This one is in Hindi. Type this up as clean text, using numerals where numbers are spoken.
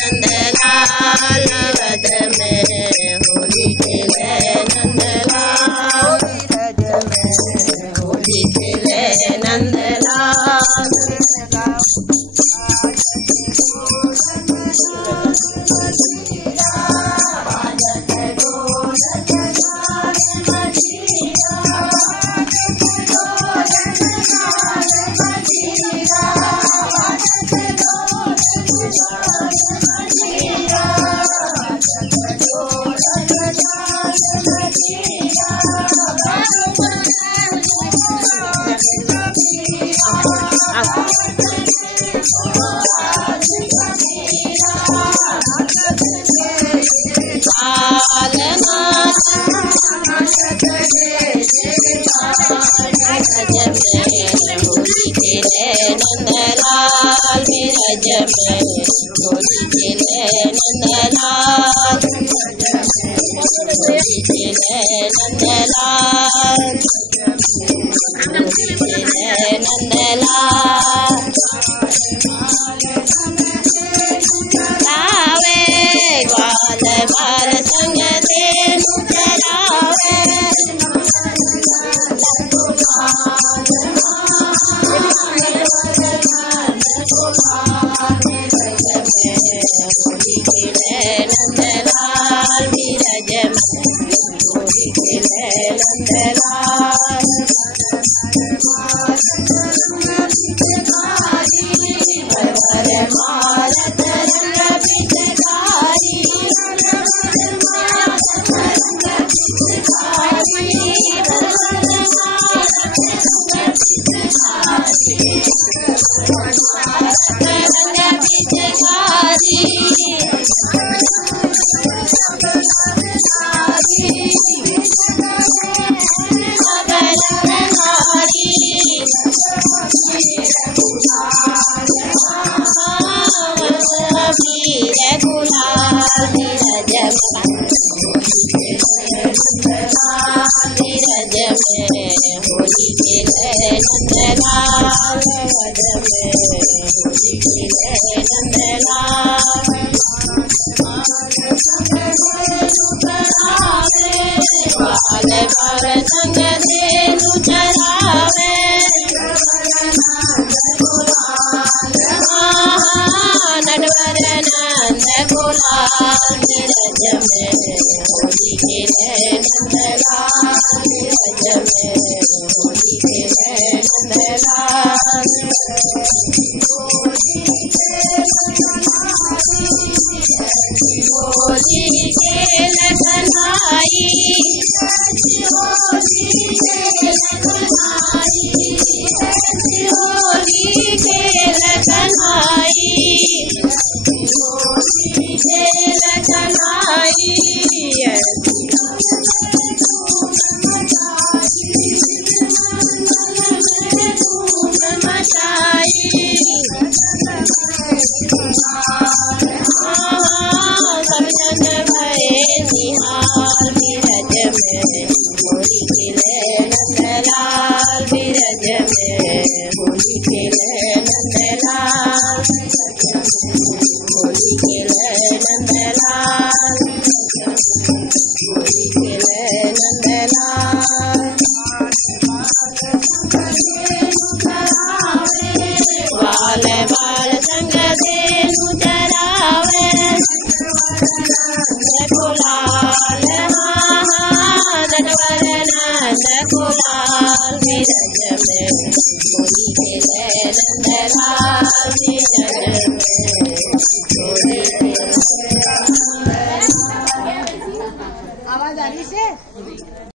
नंदलाल रज में होली खेले नंदलाल होली खेले नंदलाल नंदलाल विरज में होली खेले नंदलाल होली खेले नंदलाल होली खेले नंदलाल लावे ग्वाल बाल संग धेनु चरावे होली खेले नंदलाल विरज होली खेले नंदलाल भारत रंग पिचकारी होली खेले नंदलाल होली खेले नंदलाल बाल बाल संग धेनु चरावे नटवर नंद गोलाल विरज में होली खेले नंदलाल विरज में होली खेले नंदलाल होली खेल कन्हाई होली खेल कन्हाई होली खेल कन्हाई होली खेल कन्हाई होली खेले नंदलाल विरज में होली खेले नंदलाल होली खेले नंदलाल होली खेले नंदलाल बाल बाल संग धेनु चरावे गोलाल नटवर नंद गोलाल विरज में होली खेले नंदलाल विरज में